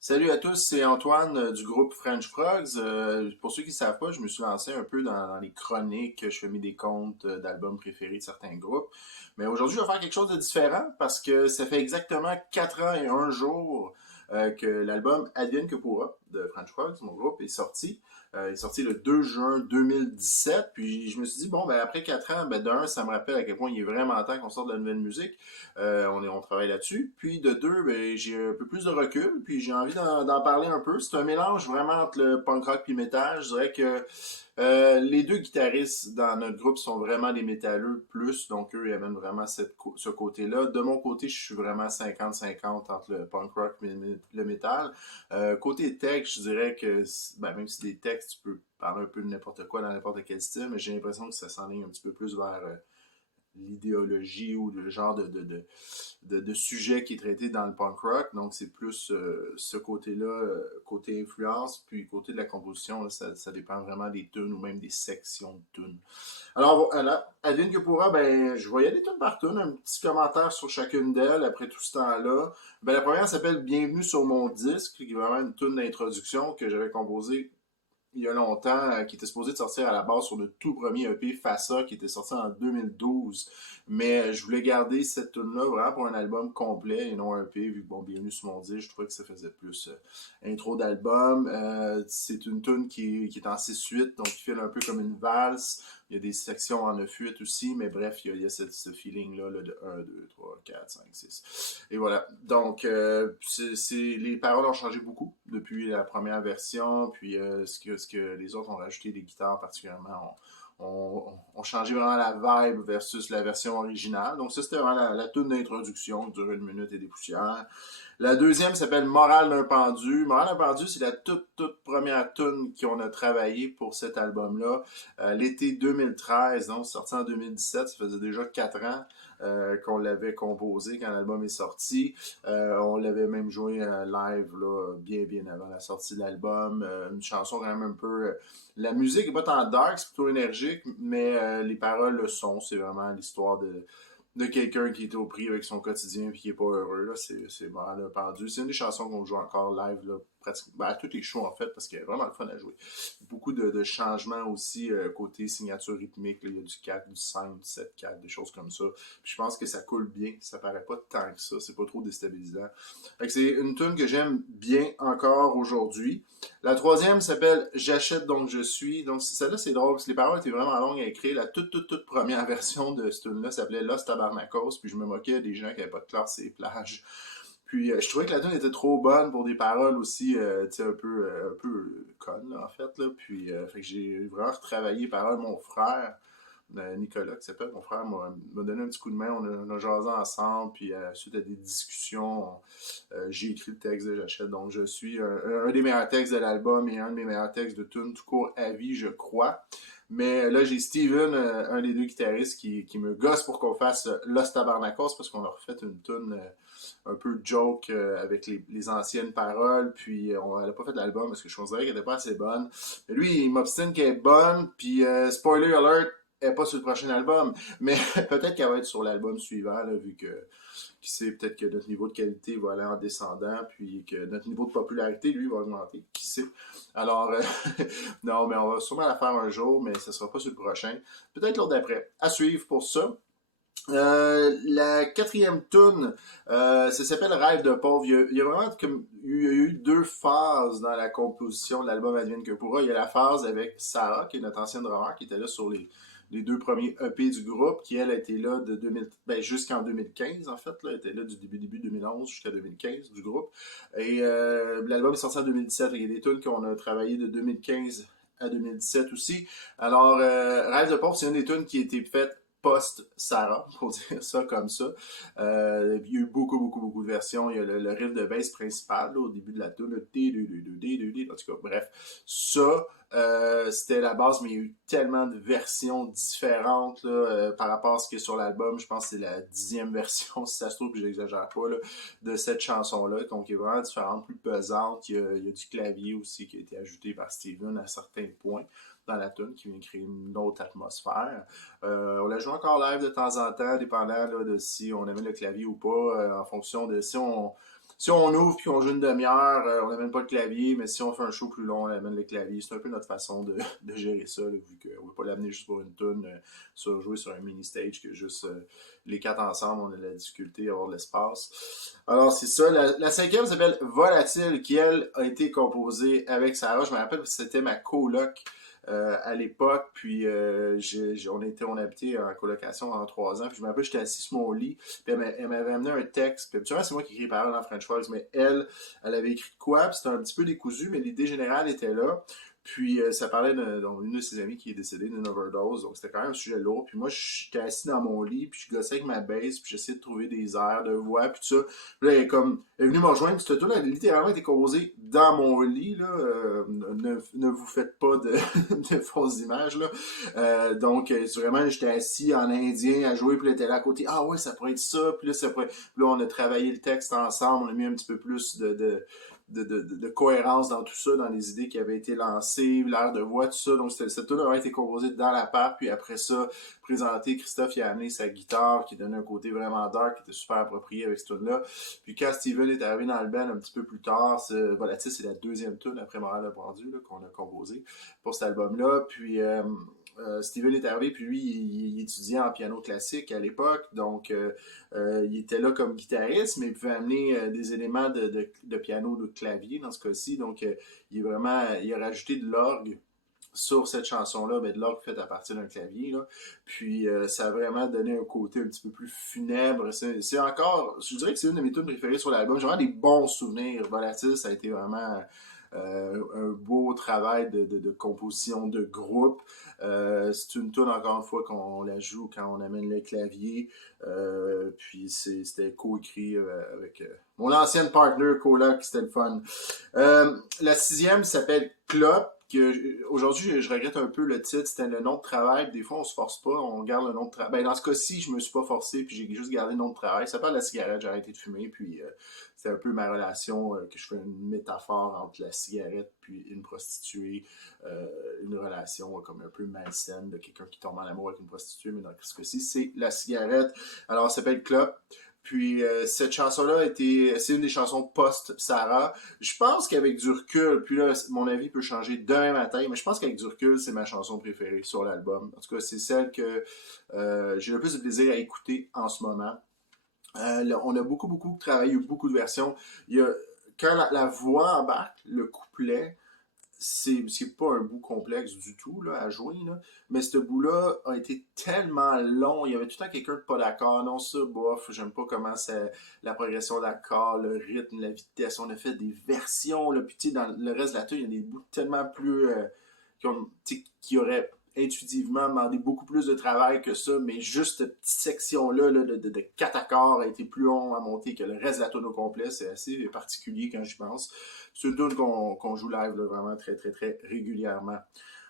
Salut à tous, c'est Antoine du groupe French Frogs. Pour ceux qui ne savent pas, je me suis lancé un peu dans les chroniques, je fais mes décomptes d'albums préférés de certains groupes. Mais aujourd'hui, je vais faire quelque chose de différent parce que ça fait exactement 4 ans et un jour que l'album Advienne que pourra de French Frogs, mon groupe, est sorti. Il est sorti le 2 juin 2017. Puis je me suis dit, bon, ben après 4 ans, ben d'un, ça me rappelle à quel point il est vraiment temps qu'on sorte de la nouvelle musique. On travaille là-dessus. Puis de deux, ben, j'ai un peu plus de recul, puis j'ai envie d'en parler un peu. C'est un mélange vraiment entre le punk rock et le métal. Je dirais que les deux guitaristes dans notre groupe sont vraiment des métalleux plus, donc eux, ils amènent vraiment ce côté-là. De mon côté, je suis vraiment 50-50 entre le punk rock et le métal. Côté texte, je dirais que, ben, même si des textes, tu peux parler un peu de n'importe quoi dans n'importe quel style, mais j'ai l'impression que ça s'enligne un petit peu plus vers l'idéologie ou le genre de sujet qui est traité dans le punk rock. Donc, c'est plus ce côté-là, côté influence, puis côté de la composition, là, ça dépend vraiment des tunes ou même des sections de tunes. Alors, voilà, Advienne que pourra, ben, je vais y aller tune par tune, un petit commentaire sur chacune d'elles après tout ce temps-là. Ben, la première s'appelle Bienvenue sur mon disque, qui est vraiment une tune d'introduction que j'avais composée il y a longtemps, qui était supposé de sortir à la base sur le tout premier EP Fassa, qui était sorti en 2012. Mais je voulais garder cette tune-là vraiment pour un album complet et non un EP, vu que, bon, Bienvenue sur mon disque, je trouvais que ça faisait plus intro d'album. C'est une tune qui est en 6/8, donc qui file un peu comme une valse. Il y a des sections en 9/8 aussi, mais bref, il y a ce feeling-là là, de 1, 2, 3, 4, 5, 6. Et voilà. Donc, les paroles ont changé beaucoup depuis la première version, puis ce que les autres ont rajouté, des guitares particulièrement, ont changé vraiment la vibe versus la version originale. Donc ça, c'était vraiment la tune d'introduction qui dure 1 minute et des poussières. La deuxième s'appelle Morale d'un pendu. Morale d'un pendu, c'est la toute première tune qu'on a travaillé pour cet album-là. L'été 2013, donc sorti en 2017, ça faisait déjà 4 ans qu'on l'avait composé quand l'album est sorti. On l'avait même joué live là, bien avant la sortie de l'album. Une chanson quand même un peu... la musique n'est pas tant dark, c'est plutôt énergique, mais les paroles le sont. C'est vraiment l'histoire de quelqu'un qui est au prix avec son quotidien et qui est pas heureux. Là. C'est vraiment perdu. C'est une des chansons qu'on joue encore live là, pratiquement à tous les shows en fait, parce qu'il y a vraiment le fun à jouer. Beaucoup de changements aussi côté signature rythmique. Là. Il y a du 4, du 5, du 7/4, des choses comme ça. Puis je pense que ça coule bien. Ça paraît pas tant que ça. C'est pas trop déstabilisant. Fait que c'est une tune que j'aime bien encore aujourd'hui. La troisième s'appelle J'achète donc je suis. Donc celle-là c'est drôle parce que les paroles étaient vraiment longues à écrire. La toute première version de cette tune-là s'appelait Los Tabarnakos. Puis je me moquais des gens qui n'avaient pas de classe et plages. Puis je trouvais que la tune était trop bonne pour des paroles aussi, tu sais, un peu connes, là, en fait. Là. Puis fait que j'ai vraiment retravaillé les paroles. Mon frère, Nicolas, qui s'appelle mon frère, m'a donné un petit coup de main. On a jasé ensemble. Puis suite à des discussions, j'ai écrit le texte de J'achète. Donc je suis un des meilleurs textes de l'album et un de mes meilleurs textes de tune tout court à vie, je crois. Mais là, j'ai Steven, un des deux guitaristes, qui me gosse pour qu'on fasse Los Tabarnakos parce qu'on a refait une tune un peu joke avec les anciennes paroles. Puis on n'a pas fait l'album parce que je considérais qu'elle n'était pas assez bonne. Mais lui, il m'obstine qu'elle est bonne. Puis spoiler alert, elle n'est pas sur le prochain album. Mais peut-être qu'elle va être sur l'album suivant, là, vu que qui sait, peut-être que notre niveau de qualité va aller en descendant, puis que notre niveau de popularité, lui, va augmenter. Qui sait? Alors, non, mais on va sûrement la faire un jour, mais ce ne sera pas sur le prochain. Peut-être l'autre d'après. À suivre pour ça. La quatrième tune, ça s'appelle Rêve de pauvre. Il y a vraiment comme il y a eu deux phases dans la composition de l'album Advienne que pourra. Il y a la phase avec Sarah, qui est notre ancienne drummer, qui était là sur les deux premiers EP du groupe, qui elle a été là de 2000, ben, jusqu'en 2015 en fait, là, elle était là du début 2011 jusqu'à 2015 du groupe. Et l'album est sorti en 2017. Il y a des tunes qu'on a travaillé de 2015 à 2017 aussi. Alors, Rêve de pauvre, c'est une des tunes qui a été faite post-Sarah, pour dire ça comme ça. Il y a eu beaucoup de versions. Il y a le riff de bass principal là, au début de la tune. En tout cas, bref. Ça, c'était la base, mais il y a eu tellement de versions différentes là, par rapport à ce qui est sur l'album. Je pense que c'est la 10e version, si ça se trouve, puis j'exagère pas, là, de cette chanson-là. Donc, il est vraiment différente, plus pesante. Il y a du clavier aussi qui a été ajouté par Steven à certains points dans la tune qui vient créer une autre atmosphère. On la joue encore live de temps en temps, dépendant là, de si on aimait le clavier ou pas, en fonction de si si on ouvre puis on joue une demi-heure, on n'amène pas le clavier, mais si on fait un show plus long, on amène le clavier. C'est un peu notre façon de gérer ça, là, vu qu'on ne veut pas l'amener juste pour une tune, jouer sur un mini-stage que juste les quatre ensemble, on a de la difficulté à avoir de l'espace. Alors, c'est ça. La cinquième s'appelle Volatile, qui, elle, a été composée avec Sarah. Je me rappelle que c'était ma coloc à l'époque, puis on habitait en colocation pendant 3 ans, puis je me rappelle, j'étais assis sur mon lit, puis elle m'avait amené un texte, puis habituellement, c'est moi qui écris les paroles en French Frogs, mais elle avait écrit de quoi, puis c'était un petit peu décousu, mais l'idée générale était là. Puis ça parlait d'une de ses amies qui est décédée d'une overdose, donc c'était quand même un sujet lourd. Puis moi, j'étais assis dans mon lit, puis je gossais avec ma bass, puis j'essayais de trouver des airs de voix, puis tout ça. Puis là, elle est venue me rejoindre, puis cette tune, elle a littéralement été composée dans mon lit, là. Ne vous faites pas de fausses images, là. Donc, vraiment, j'étais assis en indien à jouer, puis elle était là à côté. Ah ouais, ça pourrait être ça, puis là, Puis là, on a travaillé le texte ensemble, on a mis un petit peu plus de cohérence dans tout ça, dans les idées qui avaient été lancées, l'air de voix, tout ça. Donc, cette tune a été composée dans l'appart, puis après ça, présenté, Christophe il a amené sa guitare qui donnait un côté vraiment dark, qui était super approprié avec cette tune-là. Puis quand Steven est arrivé dans le band un petit peu plus tard, Volatile, c'est la deuxième tune après Montréal le Pendu qu'on a composé pour cet album-là. Puis Steven est arrivé, puis lui, il étudiait en piano classique à l'époque, donc il était là comme guitariste, mais il pouvait amener des éléments de piano, de clavier dans ce cas-ci, donc il a rajouté de l'orgue sur cette chanson-là, de l'orgue fait à partir d'un clavier, là. Puis ça a vraiment donné un côté un petit peu plus funèbre. C'est encore, je dirais que c'est une de mes tunes préférées sur l'album. J'ai vraiment des bons souvenirs. Volatile, ça a été vraiment un beau travail de composition de groupe. C'est une tune, encore une fois, qu'on la joue quand on amène le clavier. Puis c'était co-écrit avec mon ancienne partner, coloc, c'était le fun. La sixième s'appelle Clop. Aujourd'hui, je regrette un peu le titre, c'était le nom de travail. Des fois, on se force pas, on garde le nom de travail. Dans ce cas-ci, je me suis pas forcé, puis j'ai juste gardé le nom de travail. Ça s'appelle la cigarette, j'ai arrêté de fumer, puis c'est un peu ma relation, que je fais une métaphore entre la cigarette puis une prostituée, une relation comme un peu malsaine de quelqu'un qui tombe en amour avec une prostituée, mais dans ce cas-ci, c'est la cigarette. Alors, ça s'appelle Clop. Puis cette chanson-là c'est une des chansons post-Sarah. Je pense qu'avec du recul, puis là, mon avis peut changer demain matin, mais je pense qu'avec du recul, c'est ma chanson préférée sur l'album. En tout cas, c'est celle que j'ai le plus de plaisir à écouter en ce moment. On a beaucoup travaillé, beaucoup de versions. Quand la voix embarque, le couplet, c'est pas un bout complexe du tout là, à jouer, là. Mais ce bout-là a été tellement long. Il y avait tout le temps quelqu'un de pas d'accord. Non, ça, bof, j'aime pas comment c'est la progression d'accords, le rythme, la vitesse. On a fait des versions, là, puis tu sais, dans le reste de la tune, il y a des bouts tellement plus qui auraient intuitivement demandé beaucoup plus de travail que ça, mais juste cette petite section-là de 4 accords a été plus long à monter que le reste de la tune au complet. C'est assez particulier quand je pense. C'est une tune qu'on joue live là, vraiment très régulièrement.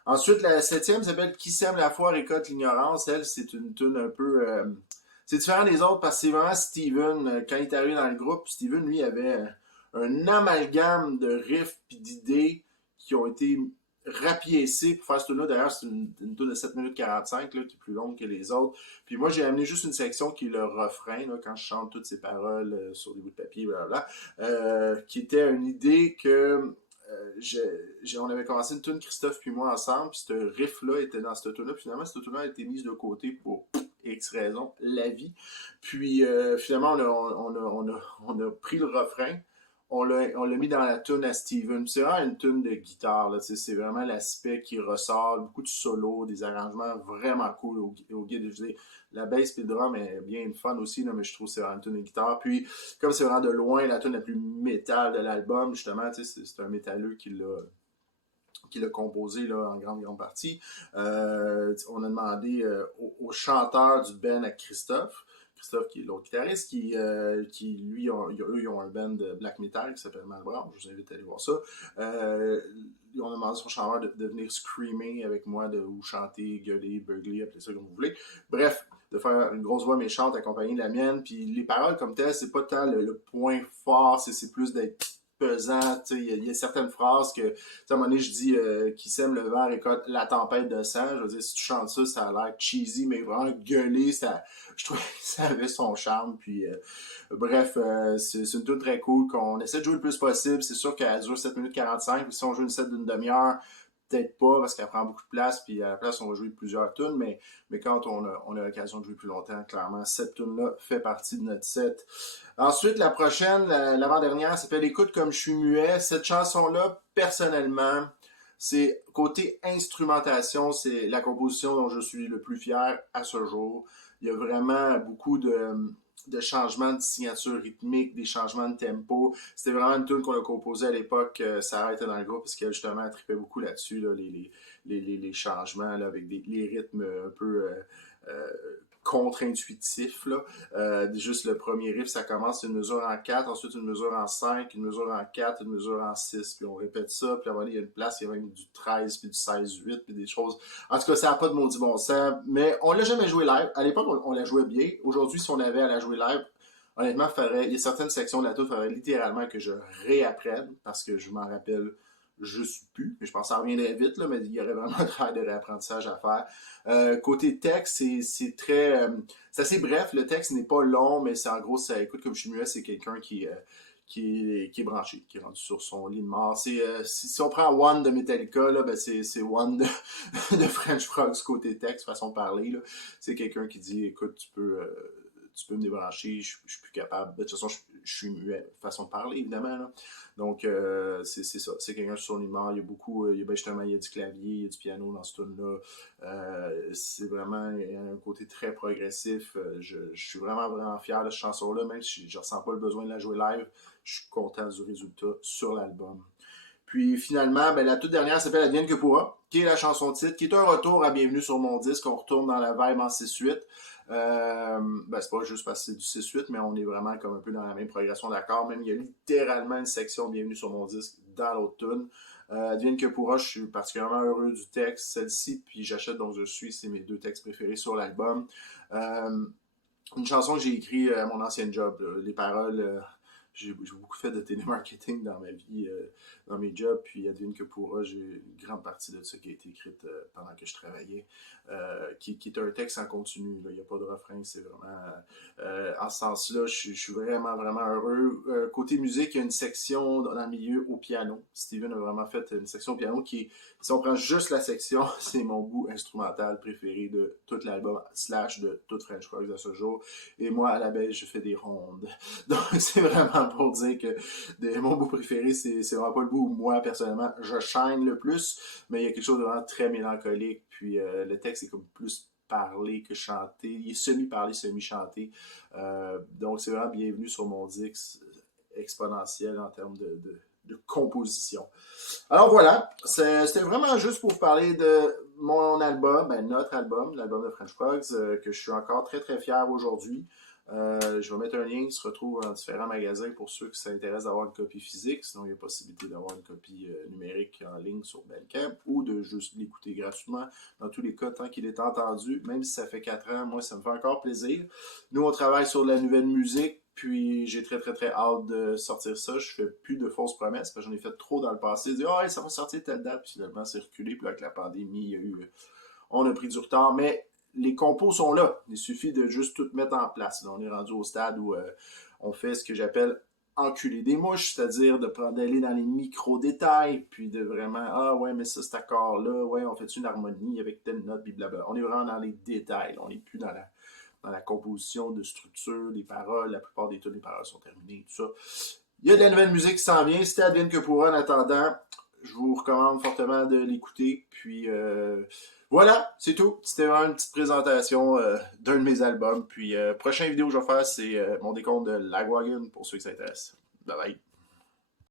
Ensuite, la septième s'appelle Qui sème la foi récolte l'ignorance. Elle, c'est une tune un peu... c'est différent des autres parce que c'est vraiment Steven, quand il est arrivé dans le groupe, Steven, lui, avait un amalgame de riffs et d'idées qui ont été rapiécé pour faire ce tune-là. D'ailleurs, c'est une tune de 7 minutes 45 là, qui est plus longue que les autres. Puis moi, j'ai amené juste une section qui est le refrain, là, quand je chante toutes ces paroles sur des bouts de papier, blablabla, qui était une idée que on avait commencé une tune Christophe puis moi ensemble, puis ce riff-là était dans cette tune-là. Puis finalement, cette tune-là a été mise de côté pour X raison, la vie. Puis finalement, on a pris le refrain, on l'a mis dans la tune à Steven. C'est vraiment une tune de guitare, là, c'est vraiment l'aspect qui ressort, beaucoup de solos, des arrangements vraiment cool au guide. Je veux dire, la bass et le drum est bien fun aussi, là, mais je trouve que c'est vraiment une tune de guitare. Puis, comme c'est vraiment de loin la tune la plus métal de l'album, justement, c'est un métalleux qui l'a composé là, en grande partie. On a demandé au chanteur du band à Christophe, qui est l'autre guitariste, qui lui, ils ont un band de black metal qui s'appelle Malbranche. Je vous invite à aller voir ça. On a demandé à son chanteur de venir screamer avec moi, ou chanter, gueuler, burgler, appelez ça comme vous voulez. Bref, de faire une grosse voix méchante accompagnée de la mienne. Puis les paroles comme telles, c'est pas tant le point fort, c'est plus d'être pesant. Il y a certaines phrases que, à un moment donné, je dis qui sème le vent récolte la tempête de sang. Je veux dire, si tu chantes ça, ça a l'air cheesy, mais vraiment gueulé. Je trouvais que ça avait son charme. Puis, bref, c'est une tune très cool qu'on essaie de jouer le plus possible. C'est sûr qu'elle dure 7 minutes 45. Puis si on joue une set d'une demi-heure, peut-être pas parce qu'elle prend beaucoup de place, puis à la place, on va jouer plusieurs tunes, mais quand on a l'occasion de jouer plus longtemps, clairement, cette tune-là fait partie de notre set. Ensuite, la prochaine, l'avant-dernière, s'appelle Écoute comme je suis muet. Cette chanson-là, personnellement, c'est côté instrumentation, c'est la composition dont je suis le plus fier à ce jour. Il y a vraiment beaucoup de changements de signature rythmique, des changements de tempo. C'était vraiment une tune qu'on a composée à l'époque. Sarah était dans le groupe parce qu'elle, justement, elle trippait beaucoup là-dessus, là, les changements là, avec les rythmes un peu contre-intuitifs. Là. Juste le premier riff, ça commence une mesure en 4, ensuite une mesure en 5, une mesure en 4, une mesure en 6, puis on répète ça, puis à un moment donné, il y a une place, il y a même du 13, puis du 16-8, puis des choses. En tout cas, ça n'a pas de maudit bon sens, mais on l'a jamais joué live. À l'époque, on la jouait bien. Aujourd'hui, si on avait à la jouer live, honnêtement, il y a certaines sections de la tune, il faudrait littéralement que je réapprenne, parce que je m'en rappelle juste plus, mais je pense que ça reviendrait vite, là, mais il y aurait vraiment un travail de réapprentissage à faire. Côté texte, c'est très... c'est assez bref, le texte n'est pas long, mais c'est en gros, ça écoute comme je suis muet, c'est quelqu'un qui est branché, qui est rendu sur son lit de mort. Si on prend One de Metallica, là, ben c'est One de French Frogs côté texte, façon de parler. Là. C'est quelqu'un qui dit, écoute, tu peux me débrancher, je suis plus capable. De toute façon, je suis muet, façon de parler, évidemment. Là. Donc, c'est ça. C'est quelqu'un sur son lit de mort. Il y a beaucoup, justement, il y a du clavier, il y a du piano dans ce tune-là. C'est vraiment un côté très progressif. Je suis vraiment, vraiment fier de cette chanson-là, même si je ne ressens pas le besoin de la jouer live. Je suis content du résultat sur l'album. Puis finalement, la toute dernière s'appelle Advienne que pourra, qui est la chanson titre, qui est un retour à Bienvenue sur mon disque. On retourne dans la vibe en 6-8. C'est pas juste parce que c'est du 6-8, mais on est vraiment comme un peu dans la même progression d'accords. Même il y a littéralement une section Bienvenue sur mon disque dans l'autre tune. Advienne que pourra, je suis particulièrement heureux du texte, celle-ci, puis j'achète donc je suis, c'est mes 2 textes préférés sur l'album. Une chanson que j'ai écrite à mon ancien job, là. Les paroles... J'ai beaucoup fait de télémarketing dans ma vie, dans mes jobs, puis Advienne que pourra, j'ai une grande partie de ça qui a été écrite pendant que je travaillais, qui est un texte en continu, là. Il n'y a pas de refrain, c'est vraiment... en ce sens-là, je suis vraiment, vraiment heureux. Côté musique, il y a une section dans le milieu au piano. Steven a vraiment fait une section au piano qui, si on prend juste la section, c'est mon bout instrumental préféré de tout l'album, / de tout French Frogs à ce jour. Et moi, à la base, je fais des rondes. Donc, c'est vraiment pour dire que mon bout préféré, c'est vraiment pas le bout où moi, personnellement, je shine le plus, mais il y a quelque chose de vraiment très mélancolique, puis le texte est comme plus parlé que chanté, il est semi-parlé, semi-chanté, donc c'est vraiment bienvenu sur mon disque exponentiel en termes de composition. Alors voilà, c'était vraiment juste pour vous parler de mon album, notre album, l'album de French Frogs, que je suis encore très très fier aujourd'hui. Je vais mettre un lien qui se retrouve dans différents magasins pour ceux qui s'intéressent d'avoir une copie physique. Sinon, il y a possibilité d'avoir une copie numérique en ligne sur Bandcamp ou de juste l'écouter gratuitement. Dans tous les cas, tant qu'il est entendu, même si ça fait 4 ans, moi, ça me fait encore plaisir. Nous, on travaille sur de la nouvelle musique, puis j'ai très, très, très hâte de sortir ça. Je fais plus de fausses promesses, parce que j'en ai fait trop dans le passé. Dire, oh, ça va sortir telle date, puis finalement, c'est reculé. Puis avec la pandémie, on a pris du retard, mais les compos sont là. Il suffit de juste tout mettre en place. Là, on est rendu au stade où on fait ce que j'appelle enculer des mouches, c'est-à-dire d'aller dans les micro-détails, puis de vraiment, ah ouais, mais ça, cet accord-là, ouais, on fait une harmonie avec telle note, puis blablabla. On est vraiment dans les détails. On n'est plus dans la composition de structure des paroles. La plupart des tunes, les paroles sont terminées, tout ça. Il y a de la nouvelle musique qui s'en vient. C'était Advienne que pourra. En attendant, je vous recommande fortement de l'écouter. Puis voilà, c'est tout. C'était vraiment une petite présentation d'un de mes albums. Puis prochaine vidéo que je vais faire, c'est mon décompte de Lagwagon pour ceux qui s'intéressent. Bye bye.